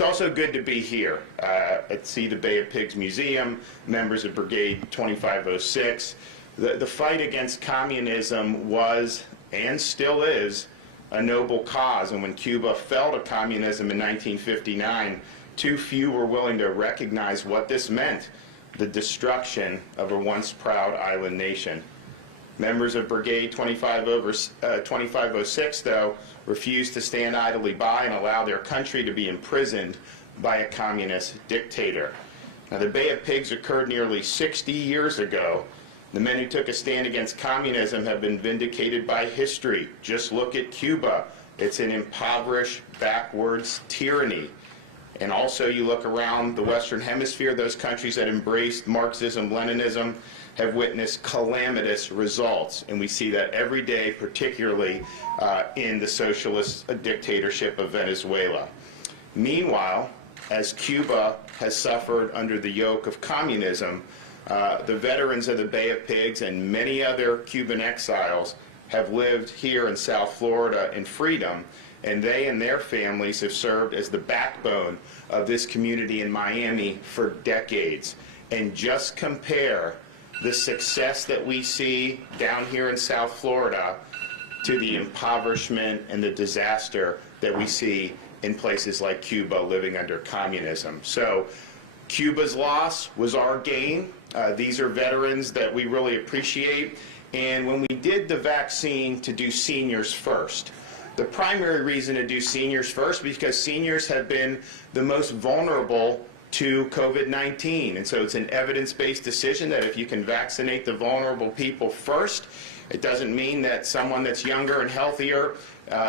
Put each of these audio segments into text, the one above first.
It's also good to be here at See the Bay of Pigs Museum, members of Brigade 2506. The fight against communism was, and still is, a noble cause, and when Cuba fell to communism in 1959, too few were willing to recognize what this meant, the destruction of a once proud island nation. Members of Brigade 2506, though, refused to stand idly by and allow their country to be imprisoned by a communist dictator. Now, the Bay of Pigs occurred nearly 60 years ago. The men who took a stand against communism have been vindicated by history. Just look at Cuba. It's an impoverished, backwards tyranny. And also, you look around the Western Hemisphere, those countries that embraced Marxism, Leninism, have witnessed calamitous results. And we see that every day, particularly in the socialist dictatorship of Venezuela. Meanwhile, as Cuba has suffered under the yoke of communism, the veterans of the Bay of Pigs and many other Cuban exiles have lived here in South Florida in freedom, and they and their families have served as the backbone of this community in Miami for decades. And just compare the success that we see down here in South Florida to the impoverishment and the disaster that we see in places like Cuba living under communism. So Cuba's loss was our gain. These are veterans that we really appreciate. And when we did the vaccine to do seniors first, the primary reason to do seniors first because seniors have been the most vulnerable to COVID-19. And so it's an evidence-based decision that if you can vaccinate the vulnerable people first, it doesn't mean that someone that's younger and healthier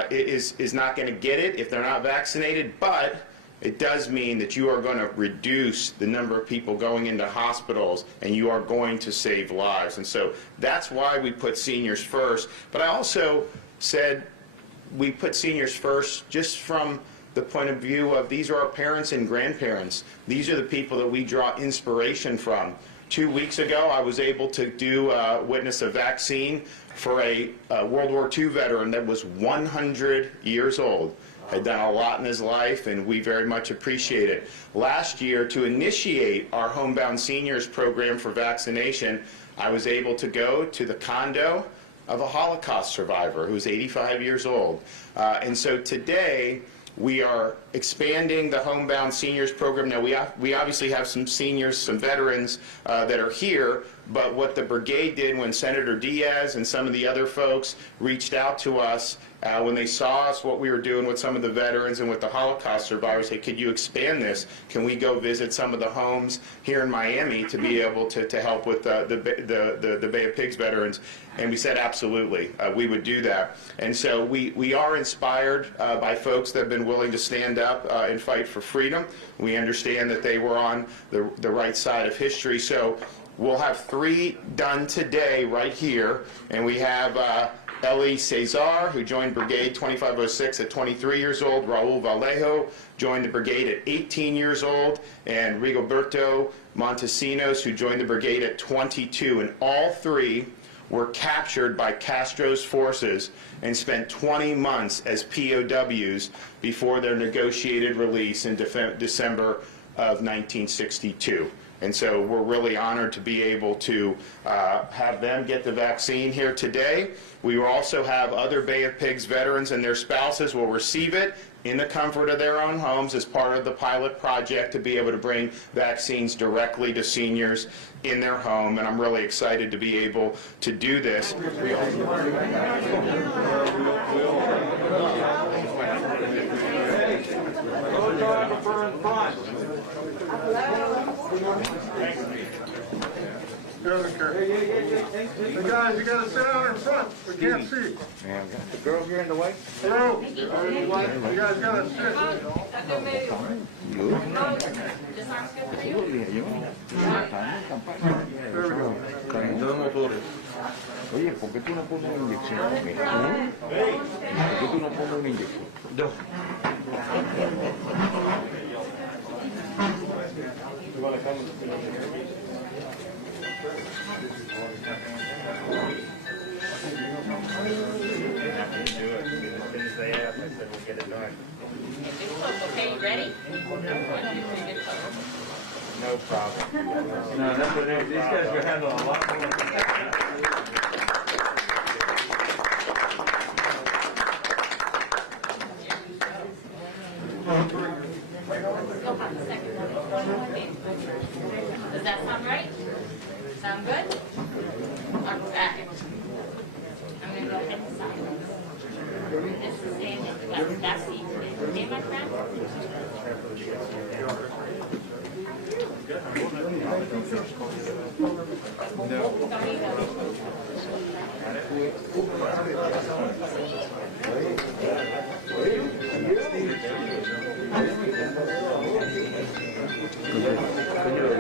is not going to get it if they're not vaccinated, but it does mean that you are going to reduce the number of people going into hospitals and you are going to save lives. And so that's why we put seniors first. But I also said we put seniors first just from the point of view of these are our parents and grandparents. These are the people that we draw inspiration from. 2 weeks ago, I was able to witness a vaccine for a World War II veteran that was 100 years old. Had done a lot in his life, and we very much appreciate it. Last year, to initiate our Homebound Seniors program for vaccination, I was able to go to the condo of a Holocaust survivor who was 85 years old. And so today, we are expanding the Homebound Seniors program. Now, we obviously have some seniors, some veterans that are here, but what the brigade did when Senator Diaz and some of the other folks reached out to us when they saw us, what we were doing with some of the veterans and with the Holocaust survivors, hey, could you expand this? Can we go visit some of the homes here in Miami to be able to help with the Bay of Pigs veterans? And we said absolutely, we would do that. And so we are inspired by folks that have been willing to stand up and fight for freedom. We understand that they were on the right side of history. So we'll have 3 done today right here, and we have Ellie Cesar, who joined Brigade 2506 at 23 years old. Raul Vallejo joined the brigade at 18 years old. And Rigoberto Montesinos, who joined the brigade at 22. And all 3 were captured by Castro's forces and spent 20 months as POWs before their negotiated release in December of 1962. And so we're really honored to be able to have them get the vaccine here today. We will also have other Bay of Pigs veterans and their spouses will receive it in the comfort of their own homes as part of the pilot project to be able to bring vaccines directly to seniors in their home. And I'm really excited to be able to do this. Hey guys, you gotta sit down in front. We can't see. The girls here in the way? Hello. You guys gotta sit. There we go. Oye, ¿por qué tú no pones una inyección? ¿Por qué tú no pones una inyección? they asked, I said, we'll get it done. Okay, you ready? 1, 2, 3, get close. No problem. No, that's what it is. These guys are handling a lot more. You'll have a second one. Does that sound right? Sound good? All right. I'm going to go ahead and sign. This is Sandy. That's the okay, my friend?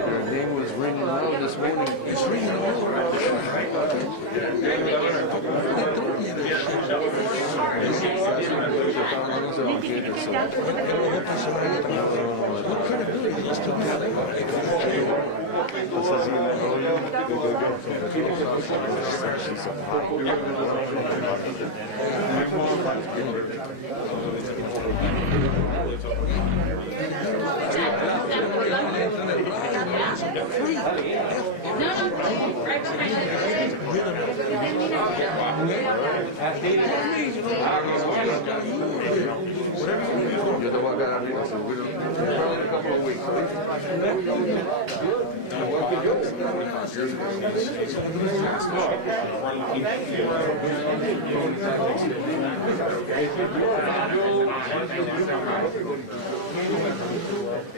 Your name was ringing around this morning. It's ringing all around. Right behind Yo te voy a quedar arriba, seguro. Probably in a couple of weeks.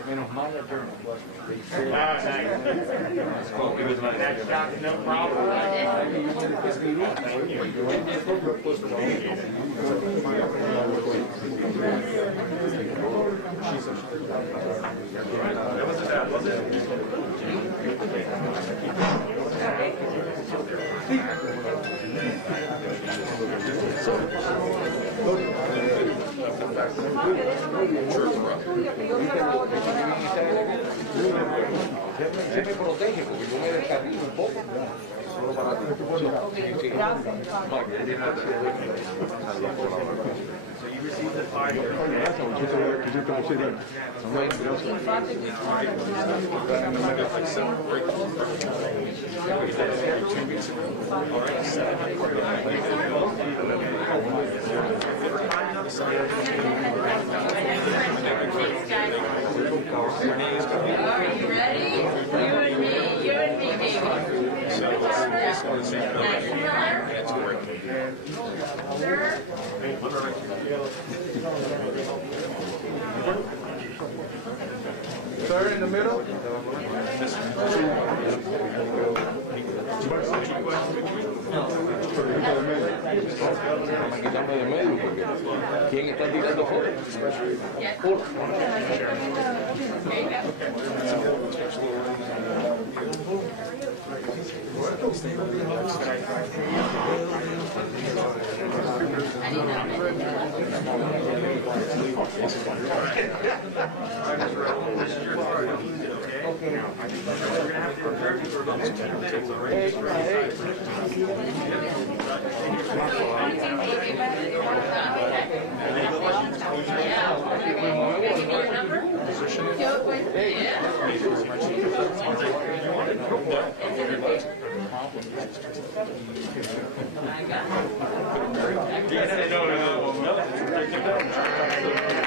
Menos mal la journal. Next stop, no problem. Se me protege porque yo me descarrilo un poco. Solo para ti. So you received the file. Are you ready? You and me, baby. Nice and sir. Sir, in the middle. Quítame de medio porque ¿quién está tirando fotos? Yeah. There you go. No.